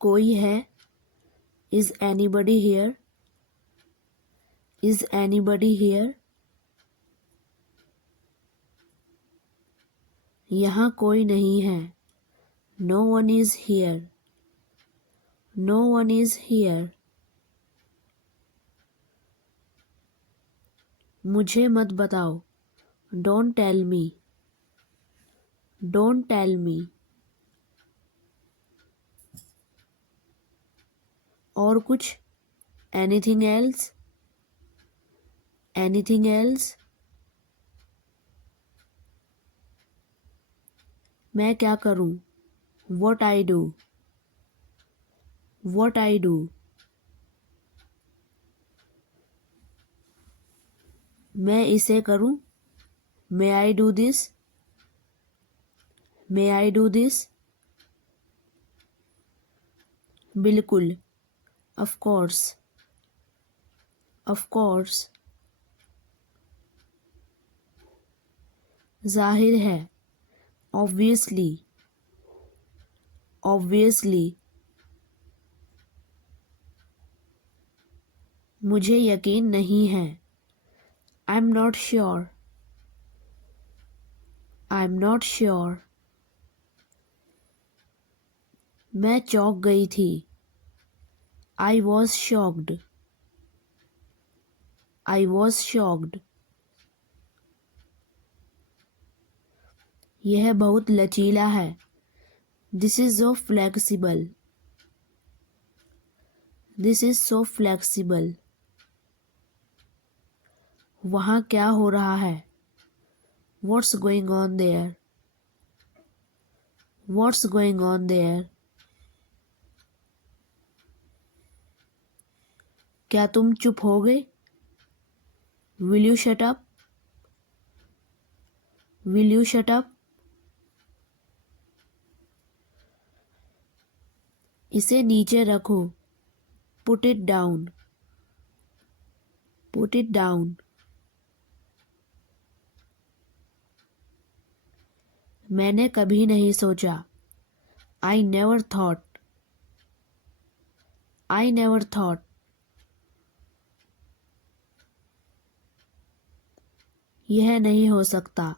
कोई है? Is anybody here? Is anybody here? यहाँ कोई नहीं है. No one is here. No one is here. मुझे मत बताओ. Don't tell me. Don't tell me. और कुछ? Anything else? Anything else? मैं क्या करूं? What I do? What I do? मैं इसे करूं? May I do this? May I do this? बिल्कुल. Of course. Of course. जाहिर है. Obviously. Obviously. मुझे यकीन नहीं है. I'm not sure. I'm not sure. मैं चौंक गई थी. I was shocked. I was shocked. यह बहुत लचीला है. This is so flexible. This is so flexible. वहाँ क्या हो रहा है? What's going on there? What's going on there? क्या तुम चुप हो गए? Will you shut up? Will you shut up? इसे नीचे रखो. Put it down. Put it down. मैंने कभी नहीं सोचा. I never thought. I never thought. यह नहीं हो सकता.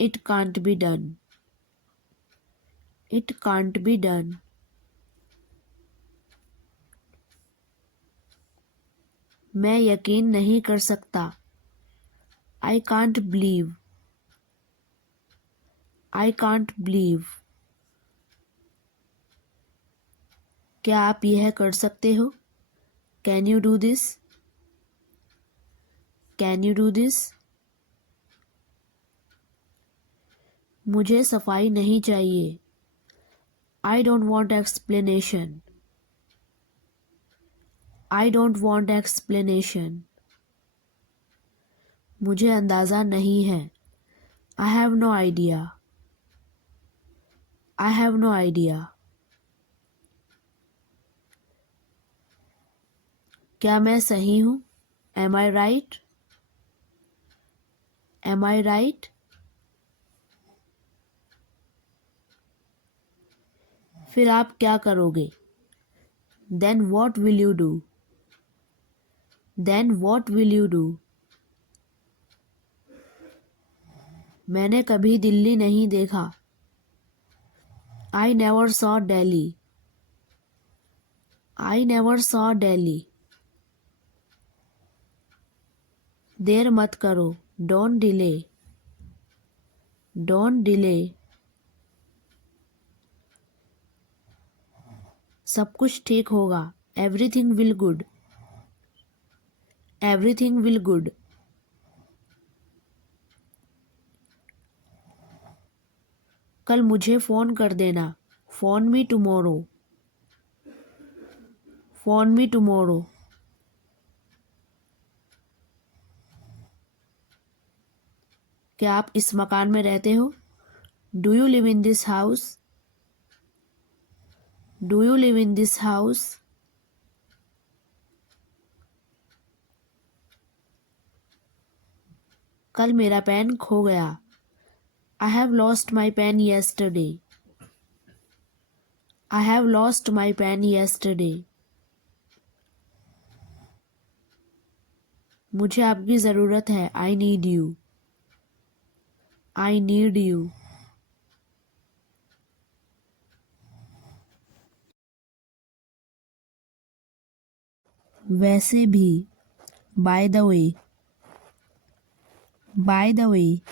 It can't be done. It can't be done. मैं यकीन नहीं कर सकता. I can't believe. I can't believe. क्या आप यह कर सकते हो? Can you do this? Can you do this? मुझे सफाई नहीं चाहिए. I don't want explanation. I don't want explanation. मुझे अंदाज़ा नहीं है. I have no idea. I have no idea. क्या मैं सही हूँ? Am I right? Am I right? फिर आप क्या करोगे? Then what will you do? Then what will you do? मैंने कभी दिल्ली नहीं देखा. I never saw Delhi. I never saw Delhi. देर मत करो. Don't delay. Don't delay. सब कुछ ठीक होगा. Everything will good. Everything will good. कल मुझे फ़ोन कर देना. Phone me tomorrow. Phone me tomorrow. क्या आप इस मकान में रहते हो? Do you live in this house? Do you live in this house? कल मेरा पेन खो गया. I have lost my pen yesterday. I have lost my pen yesterday. मुझे आपकी ज़रूरत है. I need you. I need you. वैसे भी. By the way. By the way.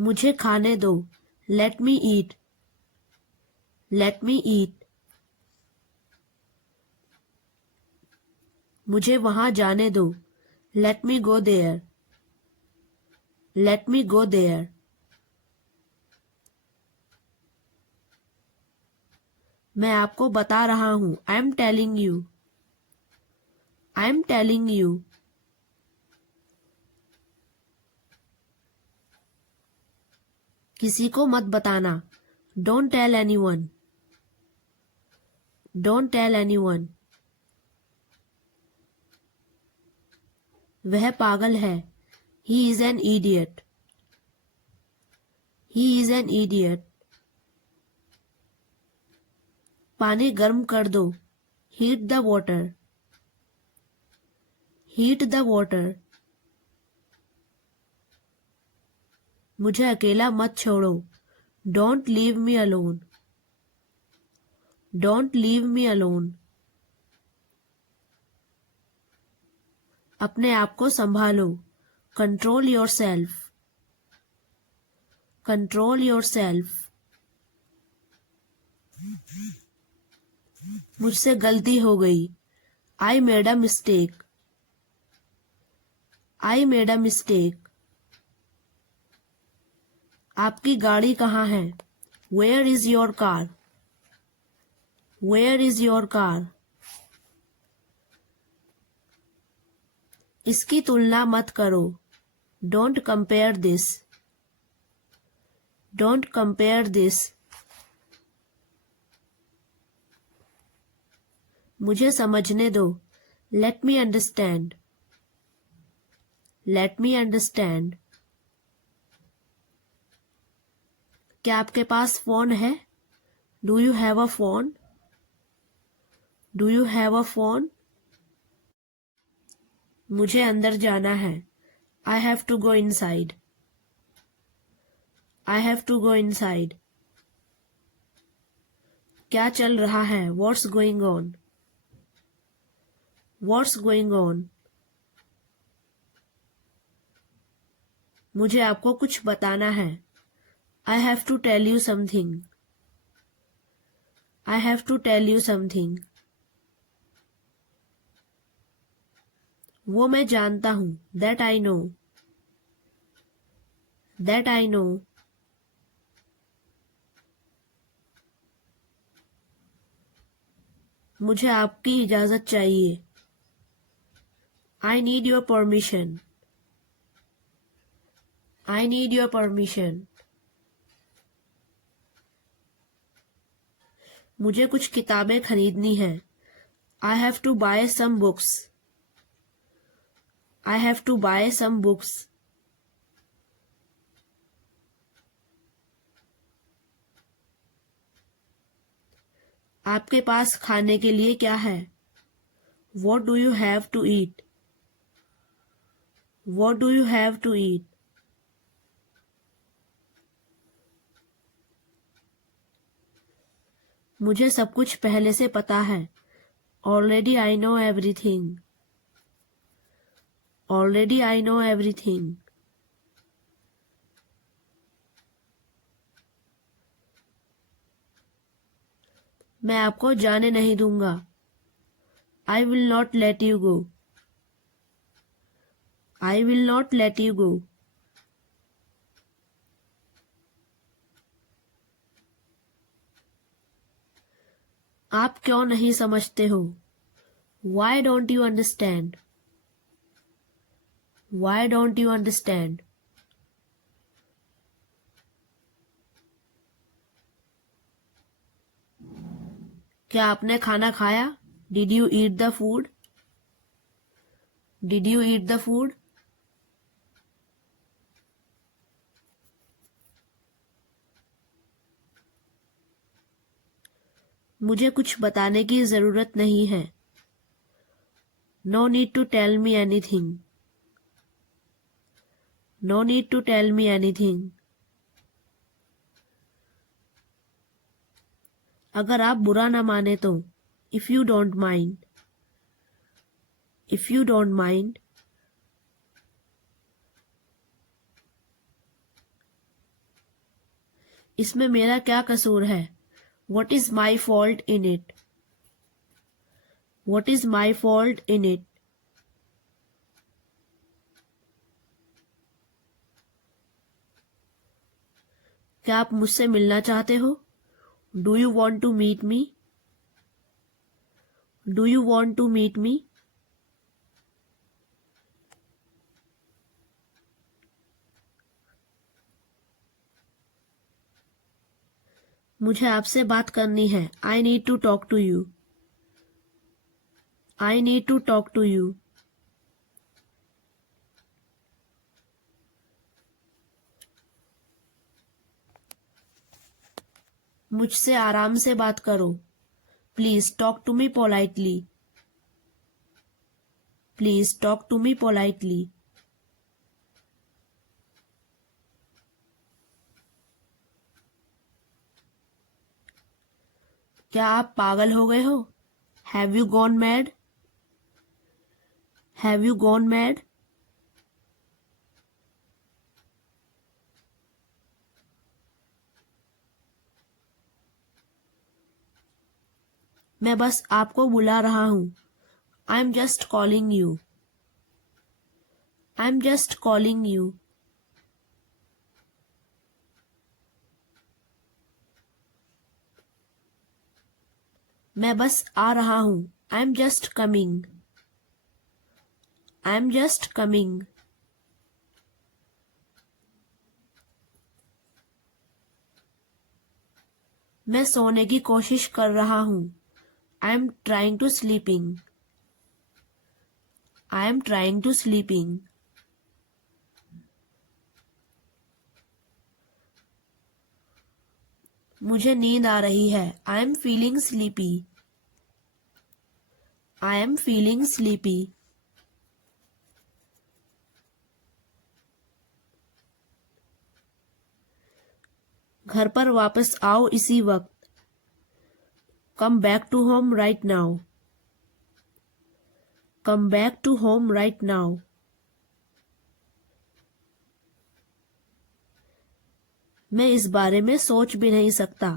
मुझे खाने दो. Let me eat. Let me eat. मुझे वहाँ जाने दो. Let me go there. Let me go there. मैं आपको बता रहा हूँ. I am telling you. I am telling you. किसी को मत बताना. Don't tell anyone. Don't tell anyone. वह पागल है. He is an idiot. He is an idiot. पानी गर्म कर दो. Heat the water. Heat the water. मुझे अकेला मत छोड़ो. Don't leave me alone. Don't leave me alone. अपने आप को संभालो. Control yourself. Control yourself. मुझसे गलती हो गई. I made a mistake. I made a mistake. आपकी गाड़ी कहाँ है? Where is your car? Where is your car? इसकी तुलना मत करो. Don't compare this. Don't compare this. मुझे समझने दो. Let me understand. Let me understand. क्या आपके पास फोन है? Do you have a phone? Do you have a phone? मुझे अंदर जाना है. I have to go inside. I have to go inside. क्या चल रहा है? What's going on? What's going on? मुझे आपको कुछ बताना है. I have to tell you something. I have to tell you something. वो मैं जानता हूँ. That I know. That I know. मुझे आपकी इजाज़त चाहिए. I need your permission. I need your permission. मुझे कुछ किताबें खरीदनी हैं. I have to buy some books. I have to buy some books. आपके पास खाने के लिए क्या है? What do you have to eat? What do you have to eat? मुझे सब कुछ पहले से पता है. Already I know everything. Already I know everything. मैं आपको जाने नहीं दूंगा. I will not let you go. I will not let you go. आप क्यों नहीं समझते हो? Why don't you understand? Why don't you understand? क्या आपने खाना खाया? Did you eat the food? Did you eat the food? मुझे कुछ बताने की जरूरत नहीं है. No need to tell me anything. No need to tell me anything. अगर आप बुरा ना माने तो. If you don't mind. If you don't mind. इसमें मेरा क्या कसूर है? What is my fault in it? What is my fault in it? क्या आप मुझसे मिलना चाहते हो? Do you want to meet me? Do you want to meet me? मुझे आपसे बात करनी है. I need to talk to you. I need to talk to you. मुझसे आराम से बात करो. Please talk to me politely. Please talk to me politely. क्या आप पागल हो गए हो? Have you gone mad? Have you gone mad? मैं बस आपको बुला रहा हूँ. I'm just calling you. I'm just calling you. मैं बस आ रहा हूँ. I'm just coming. I'm just coming. मैं सोने की कोशिश कर रहा हूँ. I'm trying to sleeping. I'm trying to sleeping. मुझे नींद आ रही है. I am feeling sleepy. I am feeling sleepy. घर पर वापस आओ इसी वक्त. Come back to home right now. Come back to home right now. मैं इस बारे में सोच भी नहीं सकता.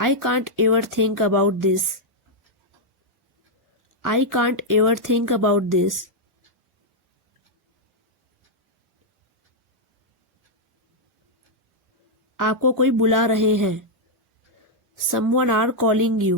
I can't ever think about this. I can't ever think about this. आपको कोई बुला रहे हैं. Someone are calling you.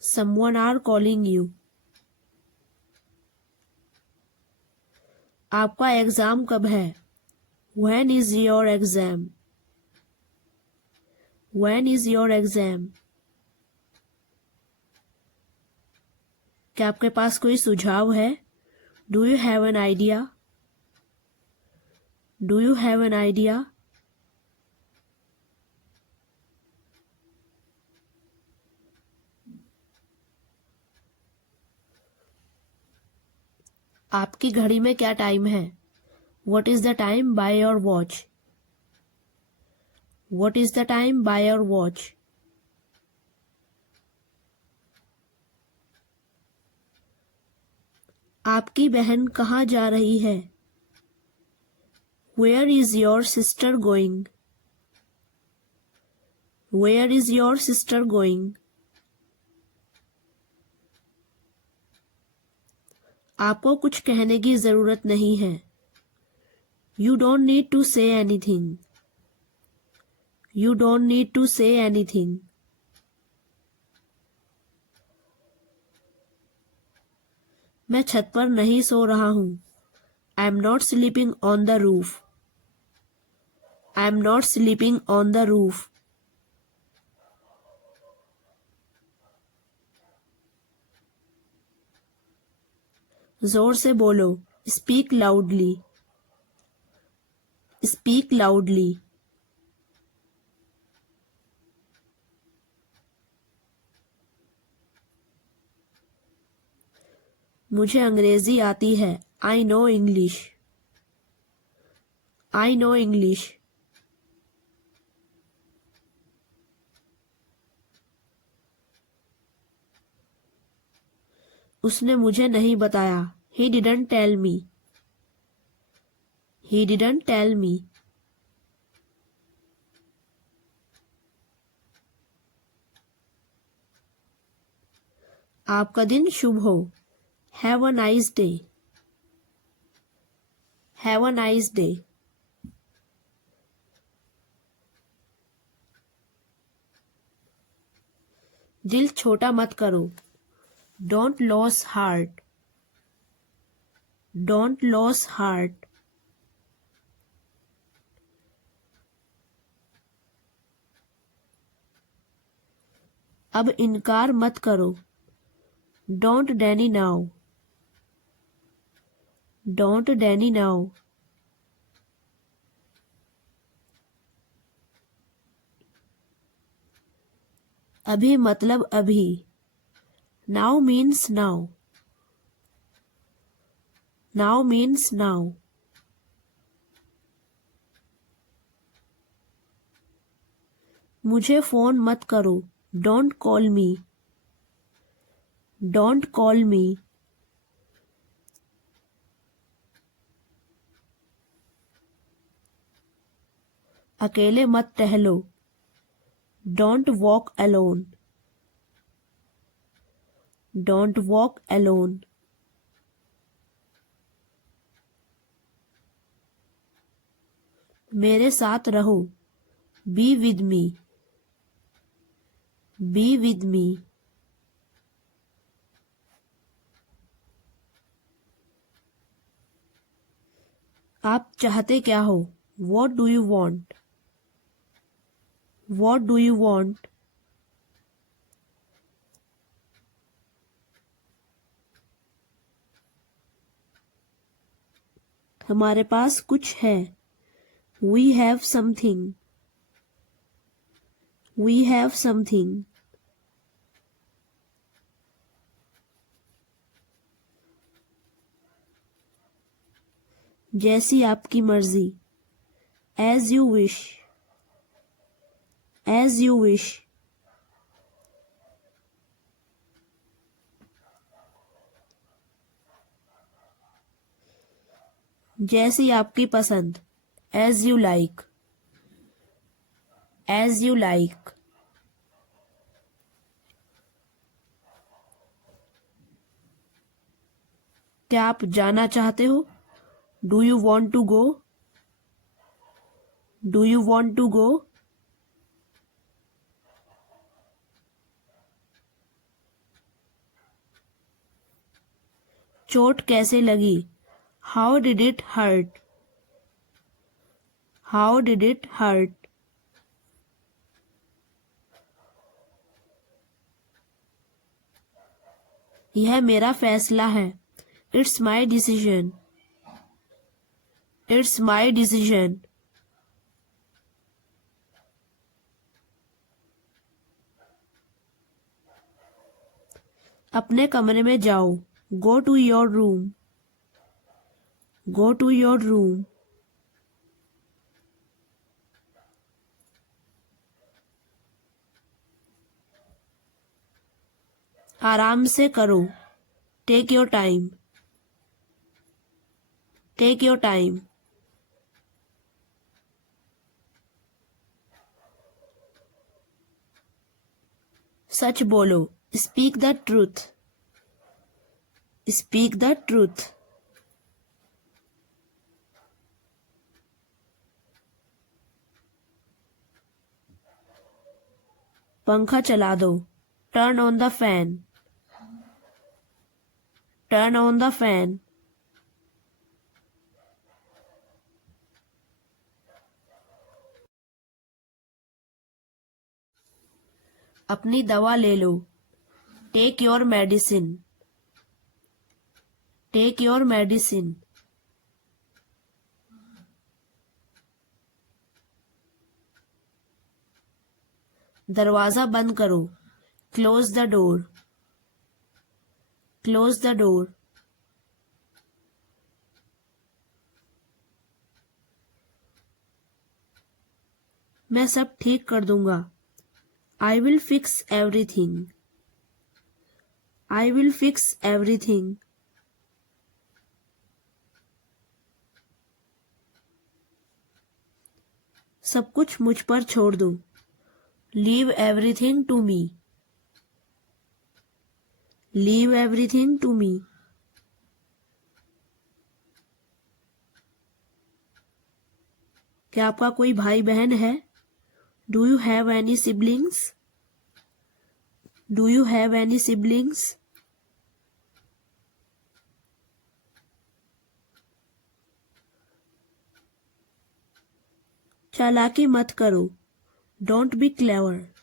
Someone are calling you. आपका एग्जाम कब है? When is your exam? When is your exam? क्या आपके पास कोई सुझाव है? Do you have an idea? Do you have an idea? आपकी घड़ी में क्या टाइम है? What is the time by your watch? What is the time by your watch? आपकी बहन कहाँ जा रही है? Where is your sister going? Where is your sister going? आपको कुछ कहने की जरूरत नहीं है. You don't need to say anything. You don't need to say anything. मैं छत पर नहीं सो रहा हूँ. I am not sleeping on the roof. I am not sleeping on the roof. जोर से बोलो. Speak loudly. Speak loudly. मुझे अंग्रेजी आती है। I know English. I know English. उसने मुझे नहीं बताया। He didn't tell me. He didn't tell me. आपका दिन शुभ हो। Have a nice day. Have a nice day. दिल छोटा मत करो। Don't lose heart. Don't lose heart. अब इनकार मत करो। Don't deny now. Don't deny now. अभी मतलब अभी। Now means now. Now means now. मुझे फोन मत करो। Don't call me. Don't call me. अकेले मत टहलो। Don't walk alone. Don't walk alone. मेरे साथ रहो। Be with me. Be with me. आप चाहते क्या हो? What do you want? What do you want? हमारे पास कुछ है। We have something. We have something. जैसी आपकी मर्जी। As you wish. As you wish. जैसी आपकी पसंद। As you like. As you like. क्या आप जाना चाहते हो? Do you want to go? Do you want to go? चोट कैसे लगी? How did it hurt? How did it hurt? यह मेरा फैसला है। It's my decision. It's my decision. अपने कमरे में जाओ। Go to your room. Go to your room. आराम से करो। Take your time. Take your time. सच बोलो। Speak the truth. Speak the truth. पंखा चला दो। Turn on the fan. Turn on the fan. अपनी दवा ले लो। Take your medicine. Take your medicine. दरवाजा बंद करो। Close the door. Close the door. मैं सब ठीक कर दूंगा। I will fix everything. I will fix everything. सब कुछ मुझ पर छोड़ दो। Leave everything to me. Leave everything to me. क्या आपका कोई भाई बहन है? Do you have any siblings? Do you have any siblings? चालाकी मत करो। Don't be clever.